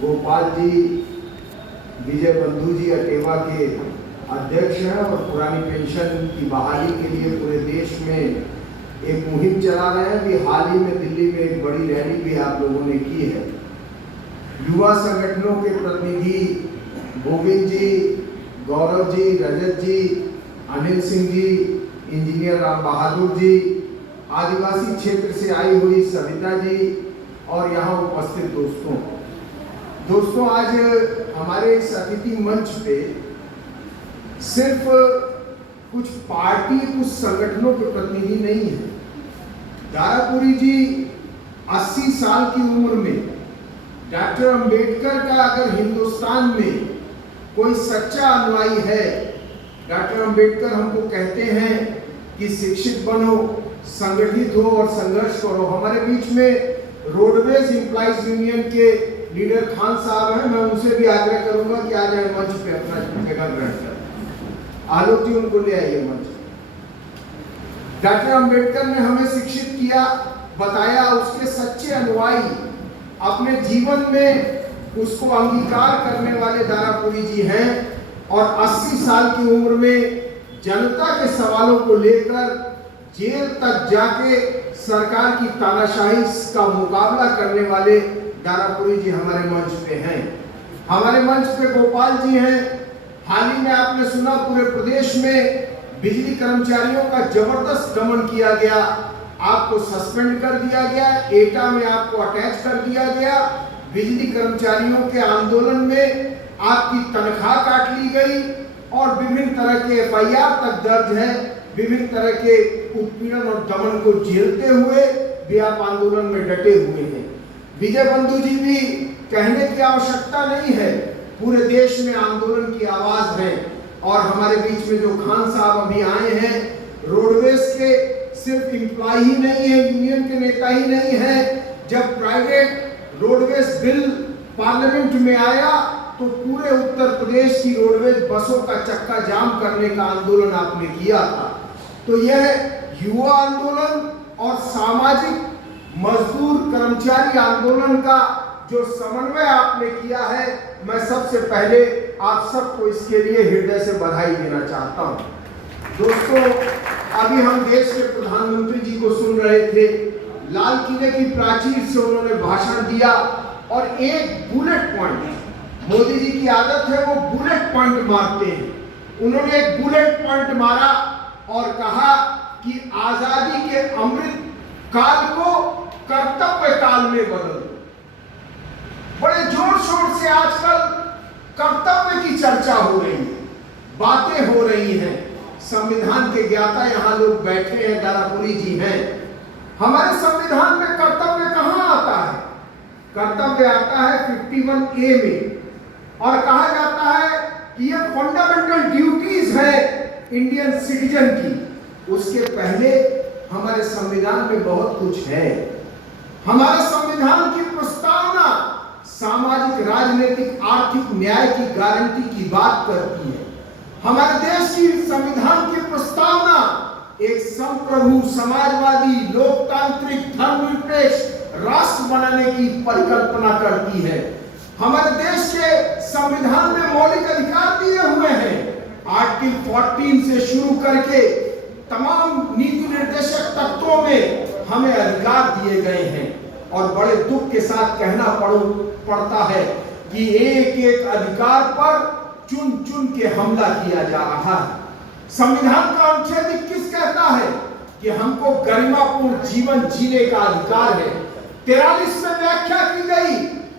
गोपाल जी विजय बंधु जी अटेवा के अध्यक्ष हैं और पुरानी पेंशन की बहाली के लिए पूरे देश में एक मुहिम चला रहे हैं। अभी हाल ही में दिल्ली में एक बड़ी रैली भी आप लोगों ने की है। युवा संगठनों के प्रतिनिधि गोविंद जी, गौरव जी, रजत जी, अनिल सिंह जी, इंजीनियर राम बहादुर जी, आदिवासी क्षेत्र से आई हुई सविता जी और यहाँ उपस्थित दोस्तों, आज हमारे इस अतिथि मंच पे सिर्फ कुछ पार्टी, कुछ संगठनों के प्रतिनिधि नहीं है। दारापुरी जी 80 साल की उम्र में डॉक्टर अंबेडकर का अगर हिंदुस्तान में कोई सच्चा अनुयायी है, डॉक्टर अंबेडकर हमको कहते हैं कि शिक्षित बनो, संगठित हो और संघर्ष करो। हमारे बीच में रोडवेज एम्प्लॉइज यूनियन के लीडर खान साहब हैं, मैं उनसे भी आग्रह करूंगा कि आ जाए मंच पे अपना जगह ग्रहण करें। आलोक जी उनको ले आइए मंच। डॉक्टर अंबेडकर ने हमें शिक्षित किया, बताया, उसके सच्चे अनुयायी अपने जीवन में उसको अंगीकार करने वाले दारापुरी जी हैं और 80 साल की उम्र में जनता के सवालों को लेकर जेल तक जाके सरकार की तानाशाही का मुकाबला करने वाले दारापुरी जी हमारे मंच पे हैं। हमारे मंच पे गोपाल जी हैं। हाल ही में आपने सुना पूरे प्रदेश में बिजली कर्मचारियों का जबरदस्त दमन किया गया, आपको सस्पेंड कर दिया गया, एटा में आपको अटैच कर दिया गया। बिजली कर्मचारियों के आंदोलन में आपकी तनख्वाह काट ली गई और विभिन्न तरह के FIR तक दर्ज है। विभिन्न तरह के उत्पीड़न और दमन को झेलते हुए भी आप आंदोलन में डटे हुए हैं। विजय बंधु जी भी कहने की आवश्यकता नहीं है, पूरे देश में आंदोलन की आवाज है। और हमारे बीच में जो खान साहब अभी आए हैं, रोडवेज के सिर्फ एम्प्लॉय ही नहीं है, यूनियन के नेता ही नहीं है। जब प्राइवेट रोडवेज बिल पार्लियामेंट में आया तो पूरे उत्तर प्रदेश की रोडवेज बसों का चक्का जाम करने का आंदोलन आपने किया था। तो यह युवा आंदोलन और सामाजिक मजदूर कर्मचारी आंदोलन का जो समन्वय आपने किया है, मैं सबसे पहले आप सबको इसके लिए हृदय से बधाई देना चाहता हूं। दोस्तों, अभी हम देश के प्रधानमंत्री जी को सुन रहे थे। लाल किले की प्राचीर से उन्होंने भाषण दिया और एक बुलेट पॉइंट, मोदी जी की आदत है वो बुलेट पॉइंट मारते हैं। उन्होंने एक बुलेट पॉइंट मारा और कहा कि आजादी के अमृत काल को कर्तव्य काल में बदल दो। बड़े जोर शोर से आजकल कर्तव्य की चर्चा हो रही है, बातें हो रही हैं। संविधान के ज्ञाता यहाँ लोग बैठे हैं, दारापुरी जी हैं। हमारे संविधान में कर्तव्य कहाँ आता है? कर्तव्य आता है 51A में और कहा जाता है कि ये फंडामेंटल ड्यूटीज है इंडियन सिटीजन की। उसके पहले हमारे संविधान में बहुत कुछ है। हमारे संविधान की प्रस्तावना सामाजिक, राजनीतिक, आर्थिक न्याय की गारंटी की बात करती है। हमारे देश की संविधान की प्रस्तावना एक संप्रभु, समाजवादी, लोकतांत्रिक, धर्मनिरपेक्ष राष्ट्र बनाने की परिकल्पना करती है। हमारे देश के संविधान में मौलिक अधिकार दिए हुए हैं। आर्टिकल 14 से शुरू करके तमाम नीति निर्देशक तत्वों में हमें अधिकार दिए गए हैं और बड़े दुख के साथ कहना पड़ता है कि एक एक अधिकार पर चुन चुन के हमला किया जा रहा है। संविधान का अनुच्छेद 21 कहता है कि हमको गरिमापूर्ण जीवन जीने का अधिकार है। 43 में व्याख्या की गई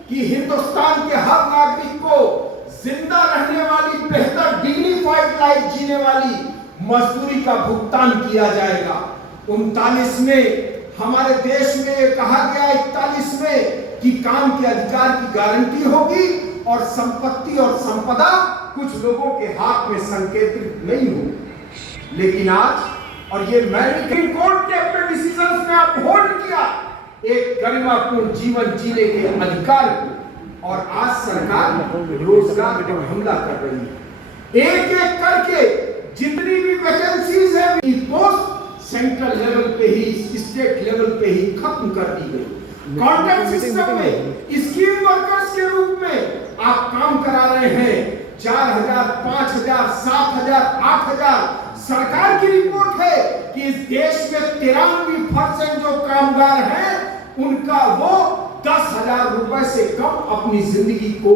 कि हिंदुस्तान के हर नागरिक को जिंदा रहने वाली, बेहतर डिग्निफाइड लाइफ जीने वाली मजदूरी का भुगतान किया जाएगा। 39 में हमारे देश में ये कहा गया, 41 में, कि काम के अधिकार की गारंटी होगी और संपत्ति और संपदा कुछ लोगों के हाथ में संकेतित नहीं होगी। लेकिन आज, और ये मैंने कोर्ट ने अपने डिसीजन में अपहोल्ड किया एक गरिमापूर्ण जीवन जीने के अधिकार को, और आज सरकार रोजगार पर हमला कर रही है। एक एक करके जितनी भी वैकेंसीज है पोस्ट सेंट्रल लेवल पे ही, स्टेट लेवल पे ही खत्म कर दी गई। कॉन्ट्रैक्ट सिस्टम में स्कीम वर्कर्स के रूप में काम करा रहे हैं, 4,000, 5,000, 7,000, 8,000। सरकार की रिपोर्ट है कि इस देश में 93% जो कामगार हैं उनका वो 10,000 रुपए से कम अपनी जिंदगी को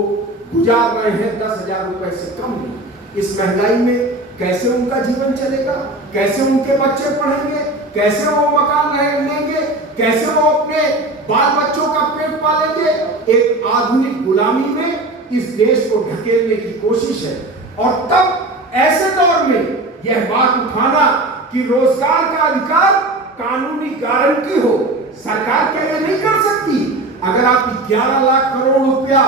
गुजार रहे हैं, 10,000 रुपए से कम नहीं। इस महंगाई में कैसे उनका जीवन चलेगा, कैसे उनके बच्चे पढ़ेंगे, कैसे वो मकान लेंगे, कैसे वो अपने बाल बच्चों का पेट पालेंगे। एक आधुनिक गुलामी में इस देश को ढकेलने की कोशिश है। और तब ऐसे दौर में यह बात उठाना कि रोजगार का अधिकार कानूनी गारंटी हो, सरकार क्या नहीं कर सकती? अगर आप 11 लाख करोड़ रुपया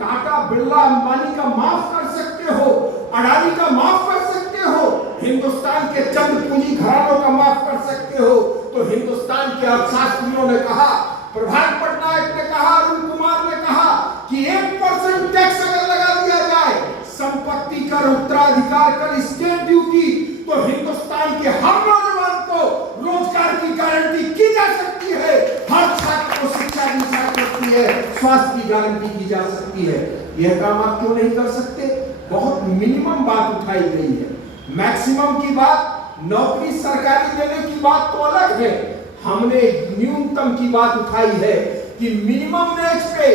टाटा, बिरला, अंबानी का माफ कर सकते हो, अडानी का माफ कर सकते हो, हिंदुस्तान के चंद पूंजी घरानों का माफ कर सकते हो, तो हिंदुस्तान के अर्थशास्त्रियों ने कहा, प्रभात पटनायक ने कहा, अरुण कुमार ने कहा कि 1% टैक्स अगर लगा दिया जाए संपत्ति कर, उत्तराधिकार कर, स्टेट ड्यूटी, तो हिंदुस्तान के हर नौजवान को रोजगार की गारंटी की जा सकती है, हर छात्र को शिक्षा दी जा सकती है, स्वास्थ्य की गारंटी की जा सकती है। यह काम आप क्यों नहीं कर सकते? बहुत मिनिमम बात उठाई गई है, मैक्सिमम की बात, नौकरी सरकारी देने की बात तो अलग है। हमने न्यूनतम की बात उठाई है कि मिनिमम वेज पे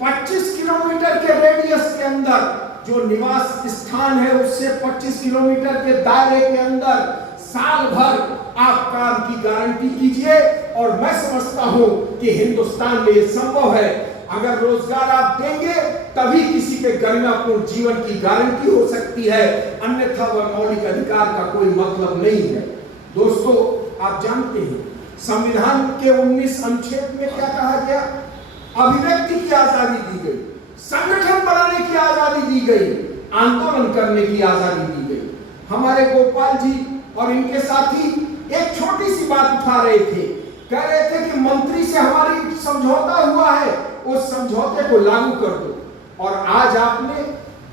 25 किलोमीटर के रेडियस के अंदर जो निवास स्थान है उससे 25 किलोमीटर के दायरे के अंदर साल भर आप काम की गारंटी कीजिए। और मैं समझता हूं कि हिंदुस्तान में यह संभव है। अगर रोजगार आप देंगे तभी किसी के गरिमापूर्ण जीवन की गारंटी हो सकती है, अन्यथा वह मौलिक अधिकार का कोई मतलब नहीं है। दोस्तों, आप जानते हैं संविधान के 19 अनुच्छेद में क्या कहा गया? अभिव्यक्ति की आजादी दी गई, संगठन बनाने की आजादी दी गई, आंदोलन करने की आजादी दी गई। हमारे गोपाल जी और इनके साथी एक छोटी सी बात उठा रहे थे, कह रहे थे कि मंत्री से हमारी समझौता हुआ है, उस समझौते को लागू कर दो। और आज आपने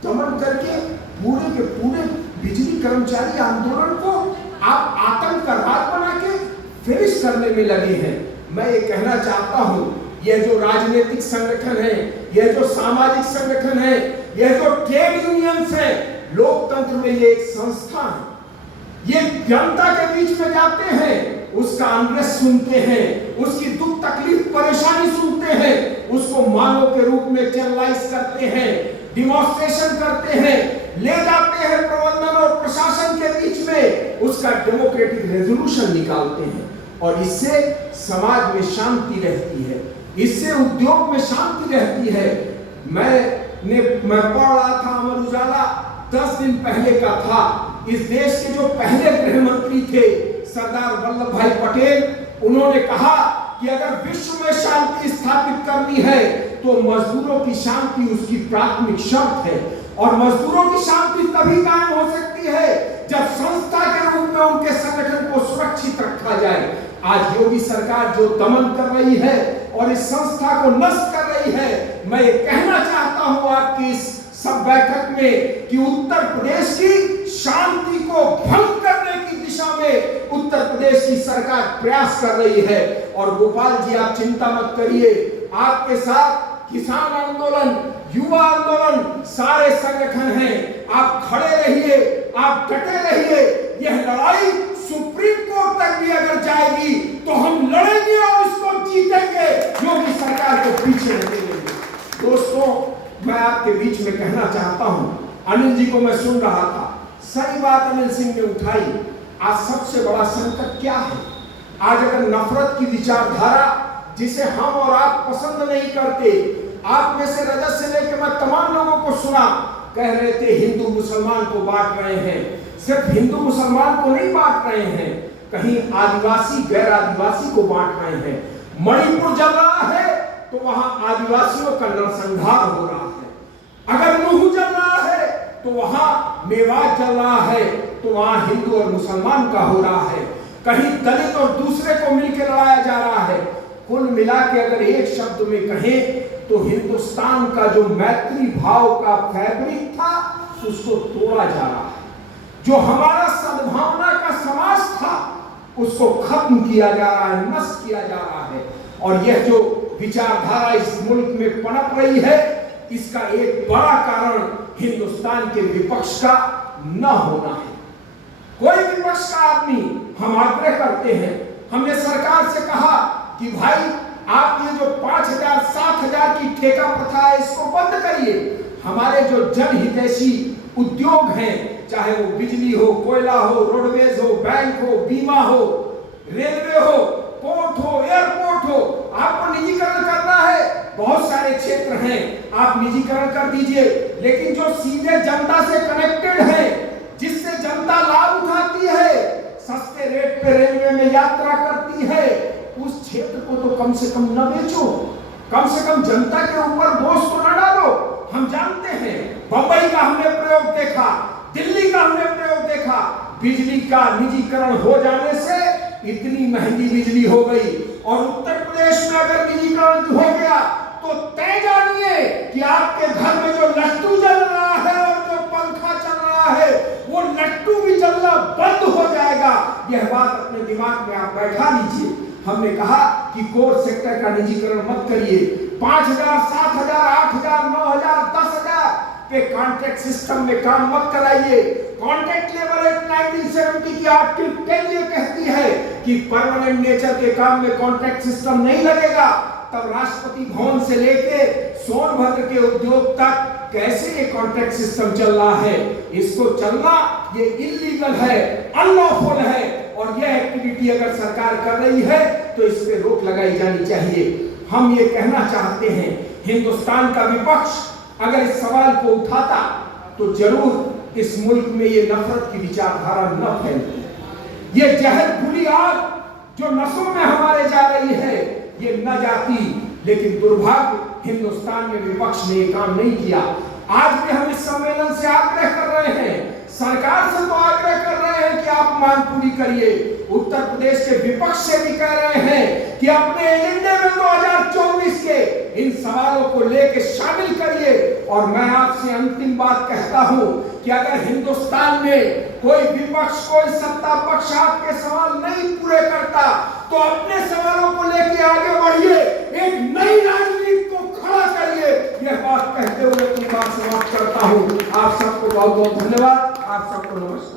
दमन करके पूरे के पूरे बिजली कर्मचारी आंदोलन को आप आतंक का रात बना के फिनिश करने में लगे हैं। मैं ये कहना चाहता हूं, यह जो राजनीतिक संगठन है, यह जो सामाजिक संगठन है, यह जो ट्रेड यूनियंस है, लोकतंत्र में ये एक संस्था है। ये जनता के बीच में जाते हैं, उसका अनरेस्ट सुनते हैं, उसकी दुख तकलीफ परेशानी सुनते हैं, उसको मानव के रूप में चैनलाइज करते हैं, डिमॉन्स्ट्रेशन करते हैं, ले जाते हैं प्रबंधन और प्रशासन के बीच में, उसका डेमोक्रेटिक रेजोल्यूशन निकालते हैं। और इससे समाज में शांति रहती है, इससे उद्योग में शांति रहती है। मैं पढ़ रहा था अमर उजाला, 10 दिन पहले का था। इस देश के जो पहले गृह मंत्री थे सरदार वल्लभ भाई पटेल, उन्होंने कहा कि अगर विश्व में शांति स्थापित करनी है तो मजदूरों की शांति उसकी प्राथमिक शर्त है। और मजदूरों की शांति तभी कायम हो सकती है जब संस्था के रूप में उनके संगठन को सुरक्षित रखा जाए। आज योगी सरकार जो दमन कर रही है और इस संस्था को नष्ट कर रही है, मैं ये कहना चाहता हूं आपकी इस सब बैठक में कि उत्तर प्रदेश की शांति को भंग करने की दिशा में उत्तर प्रदेश की सरकार प्रयास कर रही है। और गोपाल जी, आप चिंता मत करिए, आपके साथ किसान आंदोलन, युवा आंदोलन, सारे संगठन हैं। आप खड़े रहिए, आप डटे रहिए। यह लड़ाई सुप्रीम कोर्ट तक भी अगर जाएगी तो हम लड़ेंगे और इसको जीतेंगे, योगी सरकार को पीछे नहीं देंगे। दोस्तों, मैं आपके बीच में कहना चाहता हूं, अनिल जी को मैं सुन रहा था, सही बात अनिल सिंह ने उठाई। आज सबसे बड़ा संकट क्या है? आज अगर नफरत की विचारधारा जिसे हम और आप पसंद नहीं करते, आप में से रजत से लेकर मैं तमाम लोगों को सुना, कह रहे थे हिंदू मुसलमान को बांट रहे हैं। सिर्फ हिंदू मुसलमान को नहीं बांट रहे हैं, कहीं आदिवासी गैर आदिवासी को बांट रहे हैं। मणिपुर जल रहा है तो वहां आदिवासियों का नरसंहार हो रहा है। अगर नूह जल रहा है तो वहां मेवात जल रहा है, तो वहां हिंदू और मुसलमान का हो रहा है। कहीं दलित और दूसरे को मिलकर लड़ाया जा रहा है। कुल मिला के अगर एक शब्द में कहें तो हिंदुस्तान का जो मैत्री भाव का फैब्रिक था उसको तोड़ा जा रहा है। जो हमारा सद्भावना का समाज था उसको खत्म किया जा रहा है, नष्ट किया जा रहा है। और यह जो विचारधारा इस मुल्क में पनप रही है, इसका एक बड़ा कारण हिंदुस्तान के विपक्ष का न होना है। कोई विपक्ष का आदमी, हम आग्रह करते हैं, हमने सरकार से कहा कि भाई आप ये जो 5,000 7,000 की ठेका प्रथा है इसको बंद करिए। हमारे जो जनहितैषी उद्योग हैं, चाहे वो बिजली हो, कोयला हो, रोडवेज हो, बैंक हो, बीमा हो, रेलवे हो, पोर्ट हो, एयरपोर्ट हो, आपको निजीकरण करना है। बहुत सारे क्षेत्र हैं, आप निजीकरण कर दीजिए, लेकिन जो सीधे जनता से कनेक्टेड है, जिससे जनता लाभ उठाती है, सस्ते रेट पे रेलवे में यात्रा करती है, उस क्षेत्र को तो कम से कम न बेचो, कम से कम जनता के ऊपर बोझ तो न डालो। हम जानते हैं, बंबई का हमने प्रयोग देखा, दिल्ली का हमने प्रयोग देखा, बिजली का निजीकरण हो जाने से इतनी महंगी बिजली हो गई। और उत्तर प्रदेश में अगर निजीकरण हो गया तो तय जानिए कि आपके घर में जो लट्टू जल रहा है और जो पंखा चल रहा है, वो लट्टू भी चलना बंद हो जाएगा। यह बात अपने दिमाग में आप बैठा लीजिए। हमने कहा कि कोर सेक्टर का निजीकरण मत करिए, 5,000 7,000 8,000 9,000 10,000 पे कॉन्ट्रैक्ट सिस्टम में काम मत कराइए। कॉन्ट्रैक्ट लेबर एक्ट 1970 की आर्टिकल 10 ये कहती है कि परमानेंट नेचर के काम में कॉन्ट्रैक्ट सिस्टम नहीं लगेगा। तब राष्ट्रपति भवन से लेके सोनभद्र के उद्योग तक कैसे ये कॉन्ट्रैक्ट सिस्टम चल रहा है? इसको चलना ये इलीगल है, अनलॉफुल है, और यह एक्टिविटी अगर सरकार कर रही है तो इस पे रोक लगाई जानी चाहिए। हम ये कहना चाहते हैं, हिंदुस्तान का विपक्ष अगर इस सवाल को उठाता तो जरूर इस मुल्क में ये नफरत की विचारधारा न फैलती। ये जहर भुली आग जो नसों में हमारे जा रही है, ये न जाती। लेकिन दुर्भाग्य हिंदुस्तान में विपक्ष ने ये काम नहीं किया। आज भी हम इस सम्मेलन से आग्रह कर रहे हैं, सरकार से तो आग्रह कर रहे हैं कि आप मांग पूरी करिए, उत्तर प्रदेश के विपक्ष से भी कह रहे हैं कि अपने एजेंडे में 2024 के इन सवालों को लेकर शामिल करिए। और मैं आपसे अंतिम बात कहता हूं कि अगर हिंदुस्तान में कोई विपक्ष, कोई सत्ता पक्ष आपके सवाल नहीं पूरे करता तो अपने सवालों को लेकर आगे बढ़िए, एक नई राजनीति को खड़ा करिए। यह बात कहते हुए अपनी बात समाप्त करता हूं। आप सबको बहुत बहुत धन्यवाद। आप सबको नमस्कार।